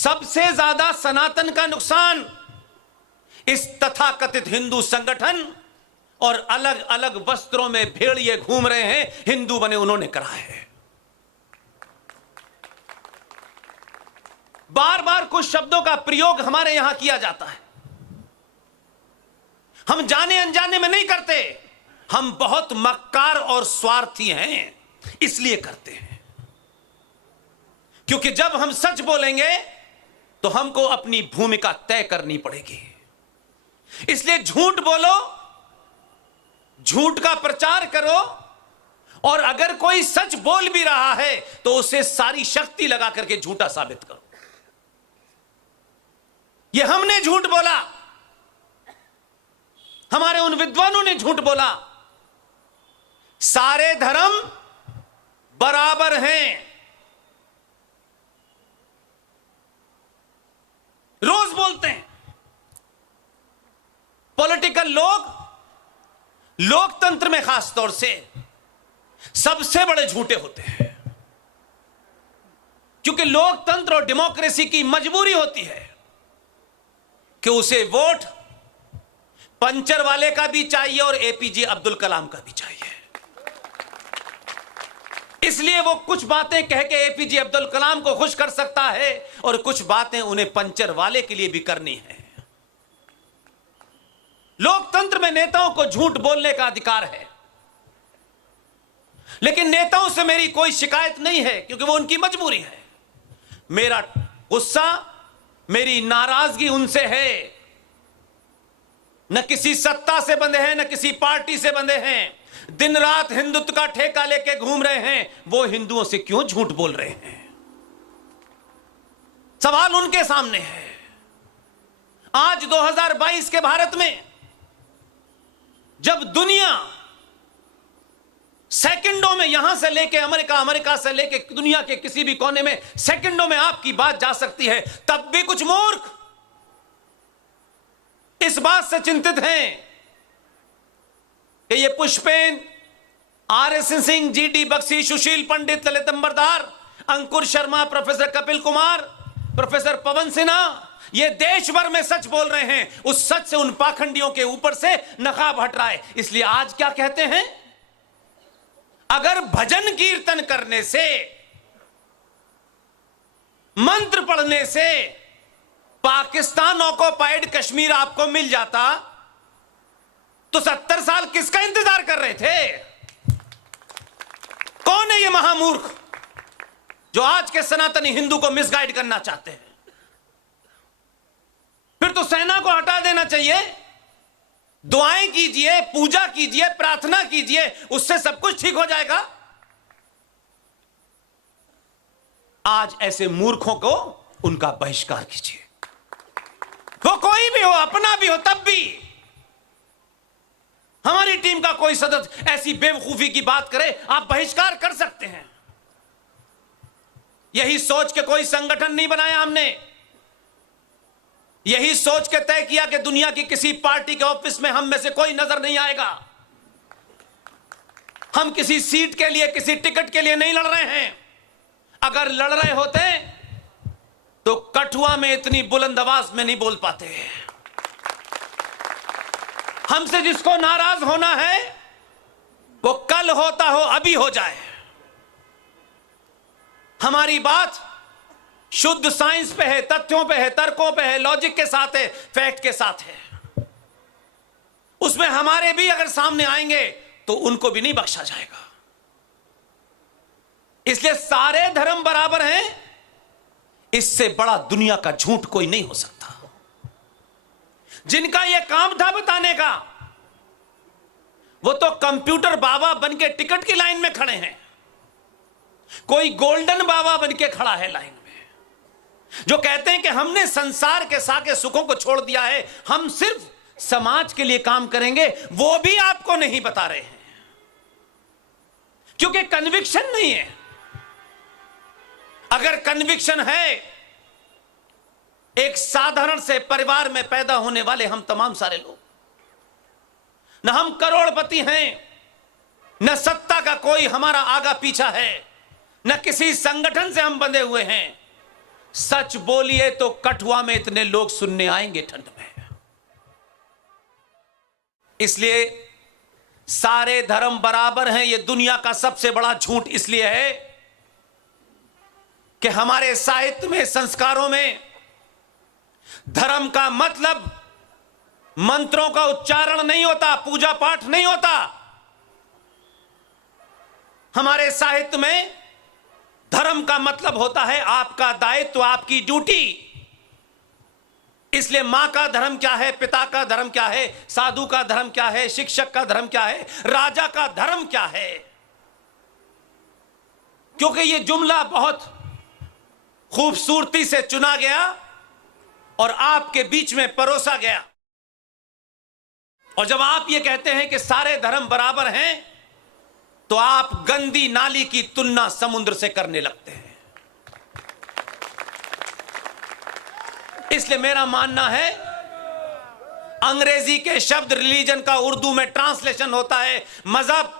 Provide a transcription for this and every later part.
सबसे ज्यादा सनातन का नुकसान इस तथाकथित हिंदू संगठन और अलग अलग वस्त्रों में भेड़िए घूम रहे हैं हिंदू बने उन्होंने करा है। बार बार कुछ शब्दों का प्रयोग हमारे यहां किया जाता है, हम जाने अनजाने में नहीं करते, हम बहुत मक्कार और स्वार्थी हैं इसलिए करते हैं, क्योंकि जब हम सच बोलेंगे तो हमको अपनी भूमिका तय करनी पड़ेगी। इसलिए झूठ बोलो, झूठ का प्रचार करो, और अगर कोई सच बोल भी रहा है तो उसे सारी शक्ति लगा करके झूठा साबित करो। यह हमने झूठ बोला, हमारे उन विद्वानों ने झूठ बोला, सारे धर्म बराबर हैं, रोज बोलते हैं। पॉलिटिकल लोग लोकतंत्र में खास तौर से सबसे बड़े झूठे होते हैं, क्योंकि लोकतंत्र और डेमोक्रेसी की मजबूरी होती है कि उसे वोट पंचर वाले का भी चाहिए और एपीजे अब्दुल कलाम का भी चाहिए। इसलिए वो कुछ बातें कह के एपीजे अब्दुल कलाम को खुश कर सकता है और कुछ बातें उन्हें पंचर वाले के लिए भी करनी है। लोकतंत्र में नेताओं को झूठ बोलने का अधिकार है, लेकिन नेताओं से मेरी कोई शिकायत नहीं है, क्योंकि वो उनकी मजबूरी है। मेरा गुस्सा, मेरी नाराजगी उनसे है, न किसी सत्ता से बंधे हैं, न किसी पार्टी से बंधे हैं, दिन रात हिंदुत्व का ठेका लेके घूम रहे हैं, वो हिंदुओं से क्यों झूठ बोल रहे हैं? सवाल उनके सामने है। आज 2022 के भारत में जब दुनिया सेकंडों में यहां से लेके अमेरिका, अमेरिका से लेके दुनिया के किसी भी कोने में सेकंडों में आपकी बात जा सकती है, तब भी कुछ मूर्ख इस बात से चिंतित हैं कि ये पुष्पेन, आरएस सिंह, जीडी बख्शी, सुशील पंडित, ललित अंबरदार, अंकुर शर्मा, प्रोफेसर कपिल कुमार, प्रोफेसर पवन सिन्हा, ये देश भर में सच बोल रहे हैं। उस सच से उन पाखंडियों के ऊपर से नकाब हट रहा है। इसलिए आज क्या कहते हैं, अगर भजन कीर्तन करने से, मंत्र पढ़ने से पाकिस्तान ऑक्युपाइड कश्मीर आपको मिल जाता तो 70 साल किसका इंतजार कर रहे थे? कौन है ये महामूर्ख जो आज के सनातनी हिंदू को मिसगाइड करना चाहते हैं? फिर तो सेना को हटा देना चाहिए, दुआएं कीजिए, पूजा कीजिए, प्रार्थना कीजिए, उससे सब कुछ ठीक हो जाएगा। आज ऐसे मूर्खों को उनका बहिष्कार कीजिए, वो कोई भी हो, अपना भी हो, तब भी हमारी टीम का कोई सदस्य ऐसी बेवकूफी की बात करे, आप बहिष्कार कर सकते हैं। यही सोच के कोई संगठन नहीं बनाया हमने, यही सोच के तय किया कि दुनिया की किसी पार्टी के ऑफिस में हम में से कोई नजर नहीं आएगा। हम किसी सीट के लिए, किसी टिकट के लिए नहीं लड़ रहे हैं। अगर लड़ रहे होते तो कठुआ में इतनी बुलंद आवाज में नहीं बोल पाते। हमसे जिसको नाराज होना है वो कल होता हो, अभी हो जाए। हमारी बात शुद्ध साइंस पे है, तथ्यों पे है, तर्कों पे है, लॉजिक के साथ है, फैक्ट के साथ है। उसमें हमारे भी अगर सामने आएंगे तो उनको भी नहीं बख्शा जाएगा। इसलिए सारे धर्म बराबर हैं, इससे बड़ा दुनिया का झूठ कोई नहीं हो सकता। जिनका यह काम था बताने का, वो तो कंप्यूटर बाबा बनके टिकट की लाइन में खड़े हैं। कोई गोल्डन बाबा बनके खड़ा है लाइन में, जो कहते हैं कि हमने संसार के साके सुखों को छोड़ दिया है, हम सिर्फ समाज के लिए काम करेंगे। वो भी आपको नहीं बता रहे हैं, क्योंकि कन्विक्शन नहीं है। अगर कन्विक्शन है, एक साधारण से परिवार में पैदा होने वाले हम तमाम सारे लोग, न हम करोड़पति हैं, न सत्ता का कोई हमारा आगा पीछा है, न किसी संगठन से हम बंधे हुए हैं। सच बोलिए तो कठुआ में इतने लोग सुनने आएंगे ठंड में। इसलिए सारे धर्म बराबर हैं, यह दुनिया का सबसे बड़ा झूठ इसलिए है कि हमारे साहित्य में, संस्कारों में धर्म का मतलब मंत्रों का उच्चारण नहीं होता, पूजा पाठ नहीं होता। हमारे साहित्य में धर्म का मतलब होता है आपका दायित्व, आपकी ड्यूटी। इसलिए मां का धर्म क्या है, पिता का धर्म क्या है, साधु का धर्म क्या है, शिक्षक का धर्म क्या है, राजा का धर्म क्या है। क्योंकि यह जुमला बहुत खूबसूरती से चुना गया और आपके बीच में परोसा गया। और जब आप ये कहते हैं कि सारे धर्म बराबर हैं, तो आप गंदी नाली की तुलना समुद्र से करने लगते हैं। इसलिए मेरा मानना है, अंग्रेजी के शब्द रिलीजन का उर्दू में ट्रांसलेशन होता है मजहब,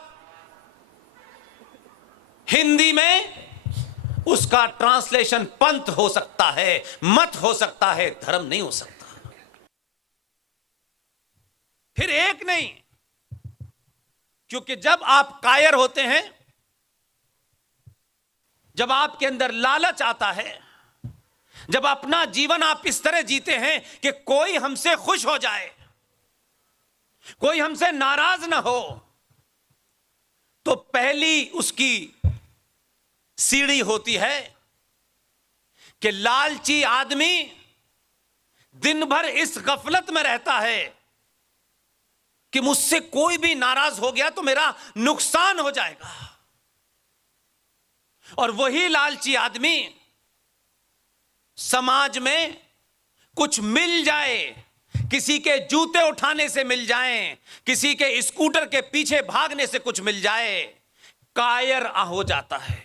हिंदी में उसका ट्रांसलेशन पंथ हो सकता है, मत हो सकता है, धर्म नहीं हो सकता। फिर एक नहीं, क्योंकि जब आप कायर होते हैं, जब आपके अंदर लालच आता है, जब अपना जीवन आप इस तरह जीते हैं कि कोई हमसे खुश हो जाए, कोई हमसे नाराज ना हो, तो पहली उसकी सीढ़ी होती है कि लालची आदमी दिन भर इस गफलत में रहता है कि मुझसे कोई भी नाराज हो गया तो मेरा नुकसान हो जाएगा। और वही लालची आदमी समाज में कुछ मिल जाए, किसी के जूते उठाने से मिल जाएं, किसी के स्कूटर के पीछे भागने से कुछ मिल जाए, कायर हो जाता है।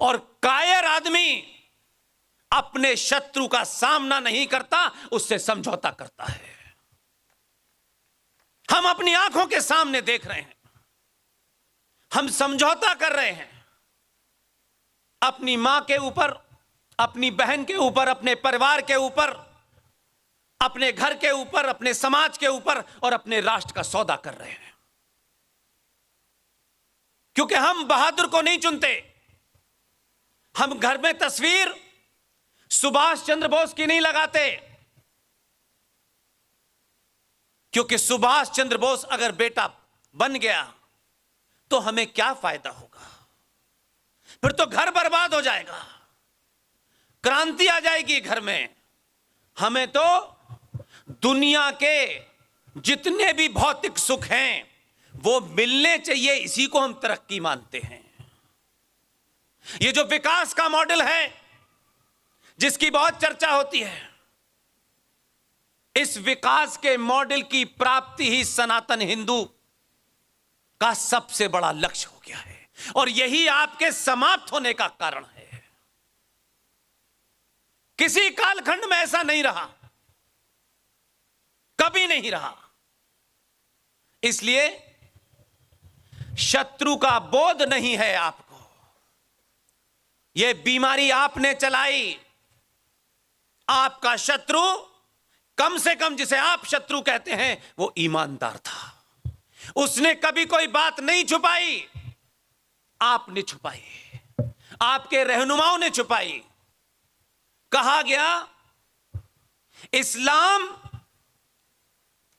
और कायर आदमी अपने शत्रु का सामना नहीं करता, उससे समझौता करता है। हम अपनी आंखों के सामने देख रहे हैं, हम समझौता कर रहे हैं अपनी मां के ऊपर, अपनी बहन के ऊपर, अपने परिवार के ऊपर, अपने घर के ऊपर, अपने समाज के ऊपर और अपने राष्ट्र का सौदा कर रहे हैं। क्योंकि हम बहादुर को नहीं चुनते, हम घर में तस्वीर सुभाष चंद्र बोस की नहीं लगाते, क्योंकि सुभाष चंद्र बोस अगर बेटा बन गया तो हमें क्या फायदा होगा, फिर तो घर बर्बाद हो जाएगा, क्रांति आ जाएगी घर में। हमें तो दुनिया के जितने भी भौतिक सुख हैं वो मिलने चाहिए, इसी को हम तरक्की मानते हैं। ये जो विकास का मॉडल है जिसकी बहुत चर्चा होती है, इस विकास के मॉडल की प्राप्ति ही सनातन हिंदू का सबसे बड़ा लक्ष्य हो गया है और यही आपके समाप्त होने का कारण है। किसी कालखंड में ऐसा नहीं रहा, कभी नहीं रहा। इसलिए शत्रु का बोध नहीं है आपको, यह बीमारी आपने चलाई। आपका शत्रु, कम से कम जिसे आप शत्रु कहते हैं, वो ईमानदार था, उसने कभी कोई बात नहीं छुपाई, आपने छुपाई, आपके रहनुमाओं ने छुपाई। कहा गया Islam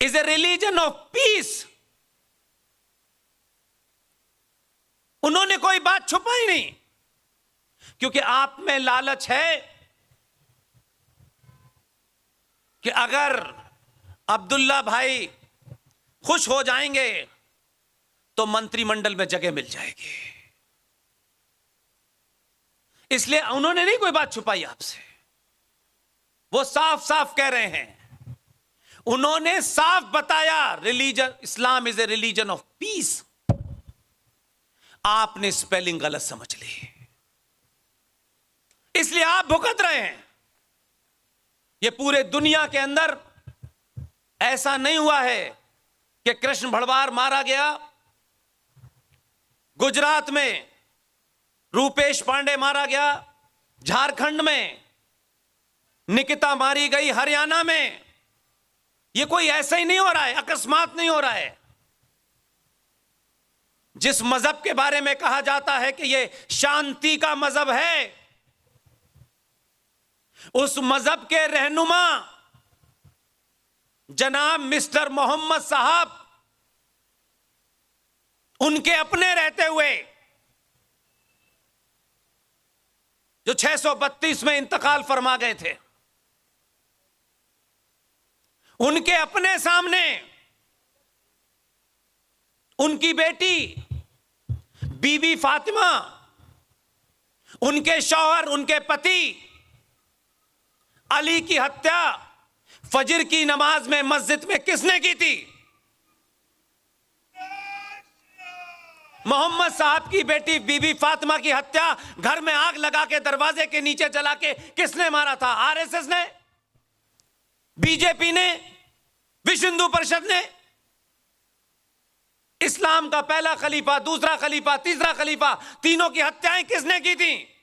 is a religion of peace, उन्होंने कोई बात छुपाई नहीं, क्योंकि आप में लालच है कि अगर अब्दुल्ला भाई खुश हो जाएंगे तो मंत्रिमंडल में जगह मिल जाएगी। इसलिए उन्होंने नहीं कोई बात छुपाई आपसे, वो साफ साफ कह रहे हैं, उन्होंने साफ बताया religion, Islam is a religion of piece. आपने स्पेलिंग गलत समझ ली, इसलिए आप भुगत रहे हैं। यह पूरे दुनिया के अंदर ऐसा नहीं हुआ है कि कृष्ण भड़वार मारा गया, गुजरात में रूपेश पांडे मारा गया, झारखंड में निकिता मारी गई हरियाणा में। यह कोई ऐसे ही नहीं हो रहा है, अकस्मात नहीं हो रहा है। जिस मजहब के बारे में कहा जाता है कि यह शांति का मजहब है, उस मजहब के रहनुमा जनाब मिस्टर मोहम्मद साहब, उनके अपने रहते हुए जो 632 में इंतकाल फरमा गए थे, उनके अपने सामने उनकी बेटी बीबी फातिमा, उनके शौहर, उनके पति अली की हत्या फजर की नमाज में मस्जिद में किसने की थी? मोहम्मद साहब की बेटी बीबी फातिमा की हत्या घर में आग लगा के दरवाजे के नीचे जला के किसने मारा था? आरएसएस ने, बीजेपी ने, विश्व हिंदू परिषद ने। इस्लाम का पहला खलीफा, दूसरा खलीफा, तीसरा खलीफा, तीनों की हत्याएं किसने की थी?